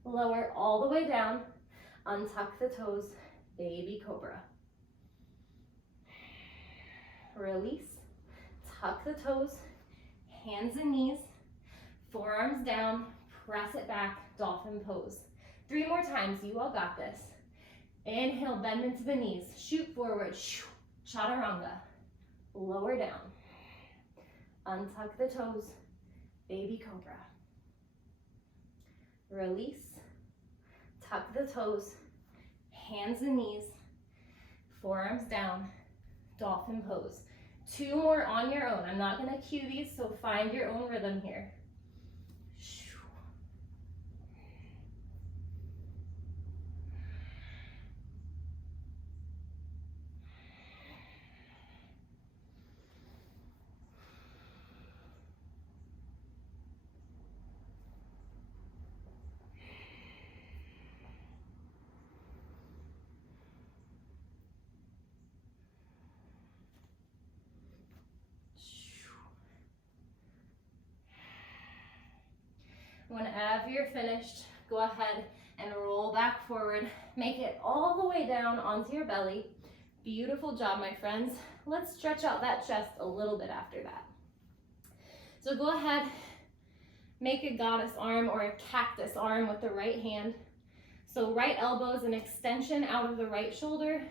lower all the way down, untuck the toes, baby cobra. Release, tuck the toes, hands and knees, forearms down, press it back, dolphin pose. 3 more times, you all got this. Inhale, bend into the knees, shoot forward, chaturanga, lower down, untuck the toes, baby cobra. Release, tuck the toes, hands and knees, forearms down, dolphin pose. 2 more on your own. I'm not gonna cue these, so find your own rhythm here. Whenever you're finished, go ahead and roll back forward. Make it all the way down onto your belly. Beautiful job, my friends. Let's stretch out that chest a little bit after that. So go ahead, make a goddess arm or a cactus arm with the right hand. So right elbow is an extension out of the right shoulder.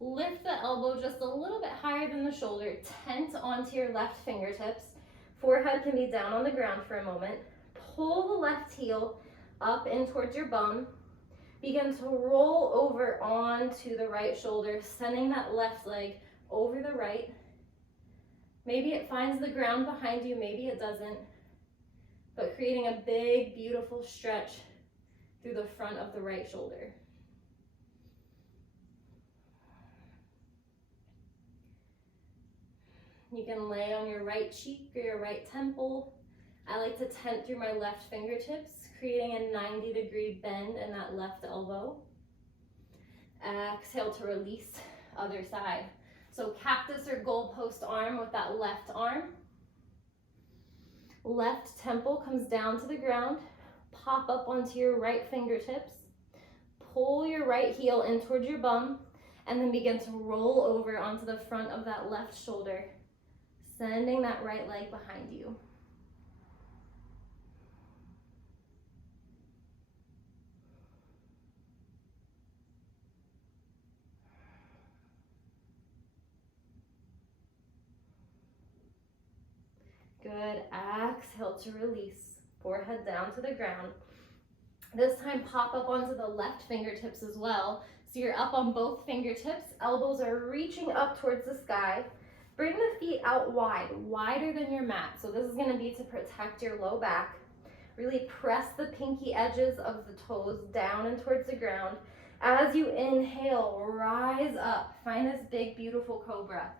Lift the elbow just a little bit higher than the shoulder. Tent onto your left fingertips. Forehead can be down on the ground for a moment. Pull the left heel up in towards your bum. Begin to roll over onto the right shoulder, sending that left leg over the right. Maybe it finds the ground behind you, maybe it doesn't. But creating a big, beautiful stretch through the front of the right shoulder. You can lay on your right cheek or your right temple. I like to tent through my left fingertips, creating a 90-degree bend in that left elbow. Exhale to release, other side. So cactus or goalpost arm with that left arm. Left temple comes down to the ground. Pop up onto your right fingertips. Pull your right heel in towards your bum, and then begin to roll over onto the front of that left shoulder, sending that right leg behind you. Good, exhale to release, forehead down to the ground. This time pop up onto the left fingertips as well. So you're up on both fingertips, elbows are reaching up towards the sky. Bring the feet out wide, wider than your mat. So this is gonna be to protect your low back. Really press the pinky edges of the toes down and towards the ground. As you inhale, rise up, find this big, beautiful cobra.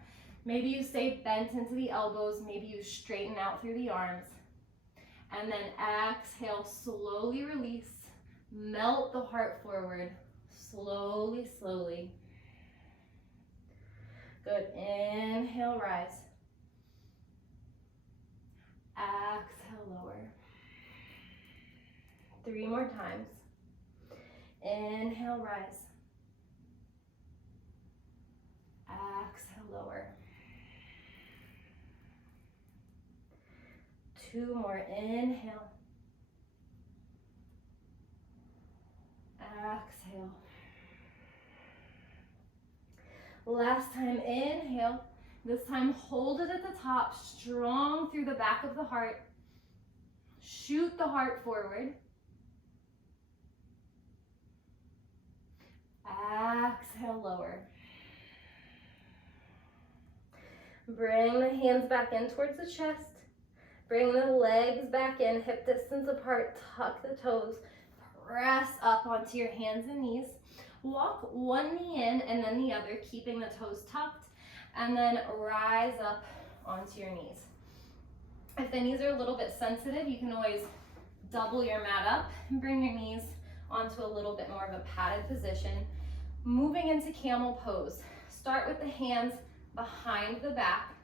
Maybe you stay bent into the elbows, maybe you straighten out through the arms. And then exhale, slowly release, melt the heart forward, slowly, slowly. Good, inhale, rise. Exhale, lower. 3 more times. Inhale, rise. Exhale, lower. 2 more, inhale. Exhale. Last time, inhale. This time, hold it at the top, strong through the back of the heart. Shoot the heart forward. Exhale, lower. Bring the hands back in towards the chest. Bring the legs back in, hip distance apart, tuck the toes, press up onto your hands and knees. Walk one knee in and then the other, keeping the toes tucked, and then rise up onto your knees. If the knees are a little bit sensitive, you can always double your mat up and bring your knees onto a little bit more of a padded position. Moving into Camel Pose. Start with the hands behind the back.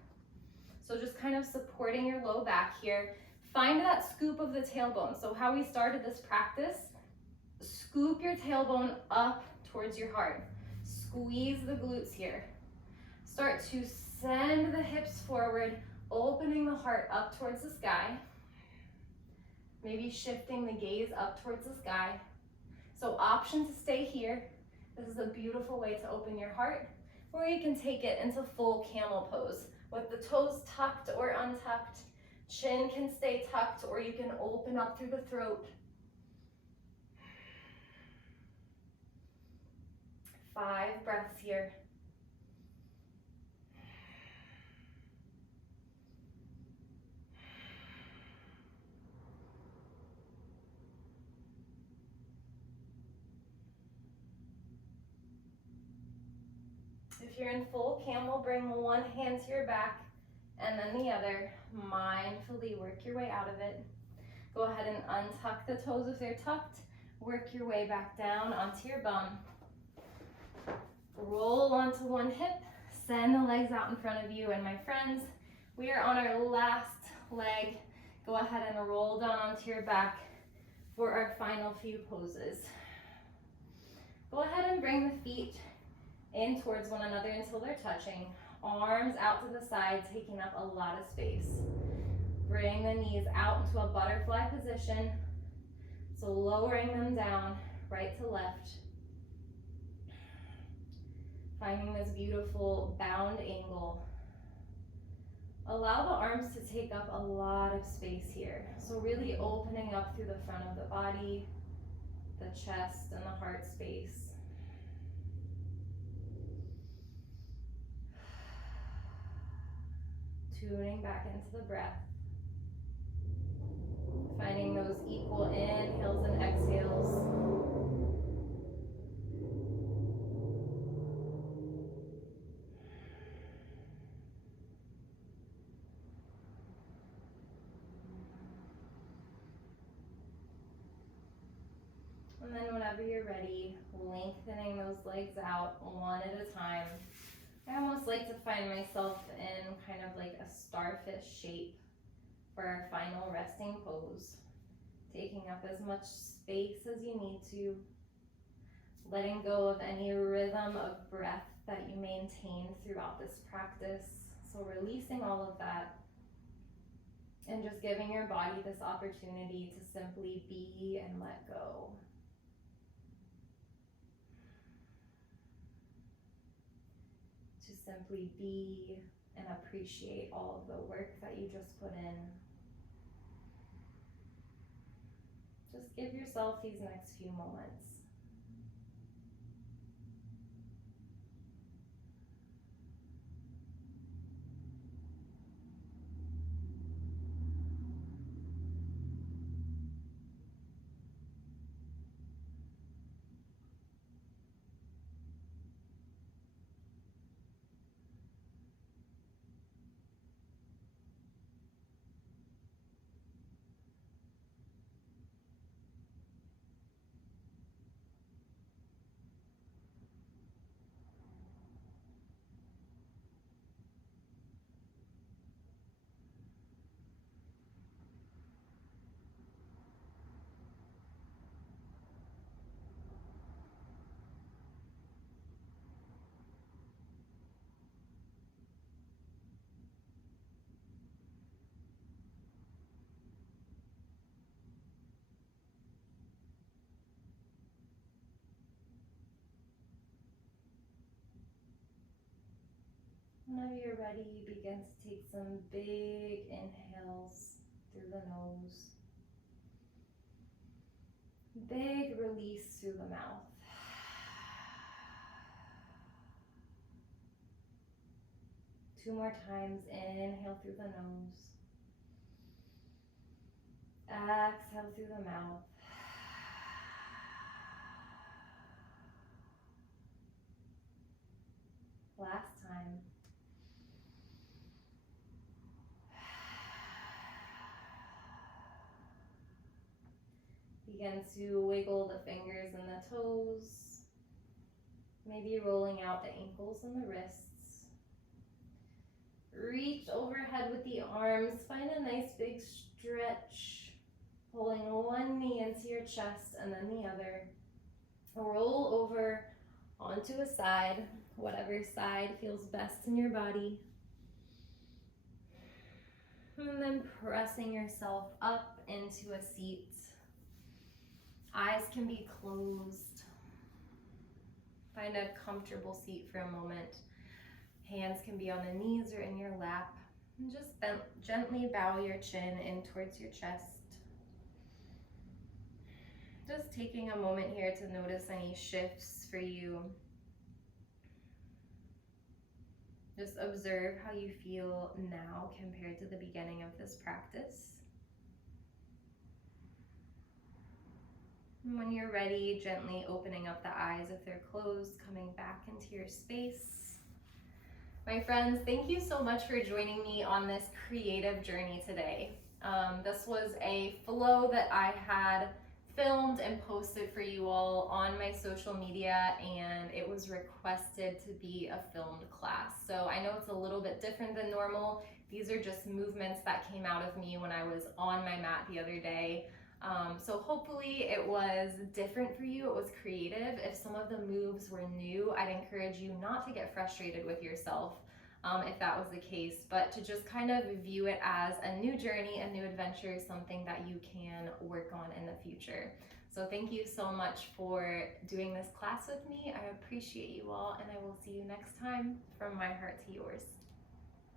So just kind of supporting your low back here. Find that scoop of the tailbone. So how we started this practice, scoop your tailbone up towards your heart. Squeeze the glutes here. Start to send the hips forward, opening the heart up towards the sky. Maybe shifting the gaze up towards the sky. So option to stay here. This is a beautiful way to open your heart, or you can take it into full Camel Pose with the toes tucked or untucked. Chin can stay tucked, or you can open up through the throat. 5 breaths here. If you're in full camel, bring one hand to your back and then the other. Mindfully work your way out of it. Go ahead and untuck the toes if they're tucked. Work your way back down onto your bum. Roll onto one hip. Send the legs out in front of you. And my friends, we are on our last leg. Go ahead and roll down onto your back for our final few poses. Go ahead and bring the feet in towards one another until they're touching. Arms out to the side, taking up a lot of space. Bring the knees out into a butterfly position. So lowering them down, right to left. Finding this beautiful bound angle. Allow the arms to take up a lot of space here. So really opening up through the front of the body, the chest, and the heart space. Tuning back into the breath. Finding those equal inhales and exhales. And then whenever you're ready, lengthening those legs out one at a time. I almost like to find myself in kind of like a starfish shape for our final resting pose. Taking up as much space as you need to. Letting go of any rhythm of breath that you maintain throughout this practice. So releasing all of that. And just giving your body this opportunity to simply be and let go. To simply be and appreciate all of the work that you just put in. Just give yourself these next few moments. Whenever you're ready, begin to take some big inhales through the nose. Big release through the mouth. 2 more times. Inhale through the nose. Exhale through the mouth. Last time. Begin to wiggle the fingers and the toes. Maybe rolling out the ankles and the wrists. Reach overhead with the arms. Find a nice big stretch. Pulling one knee into your chest and then the other. Roll over onto a side, whatever side feels best in your body. And then pressing yourself up into a seat. Eyes can be closed. Find a comfortable seat for a moment. Hands can be on the knees or in your lap. And just gently bow your chin in towards your chest. Just taking a moment here to notice any shifts for you. Just observe how you feel now compared to the beginning of this practice. And when you're ready, gently opening up the eyes if they're closed, coming back into your space. My friends, thank you so much for joining me on this creative journey today. This was a flow that I had filmed and posted for you all on my social media, and it was requested to be a filmed class. So I know it's a little bit different than normal. These are just movements that came out of me when I was on my mat the other day. So hopefully it was different for you, it was creative. If some of the moves were new, I'd encourage you not to get frustrated with yourself if that was the case, but to just kind of view it as a new journey, a new adventure, something that you can work on in the future. So thank you so much for doing this class with me. I appreciate you all, and I will see you next time. From my heart to yours.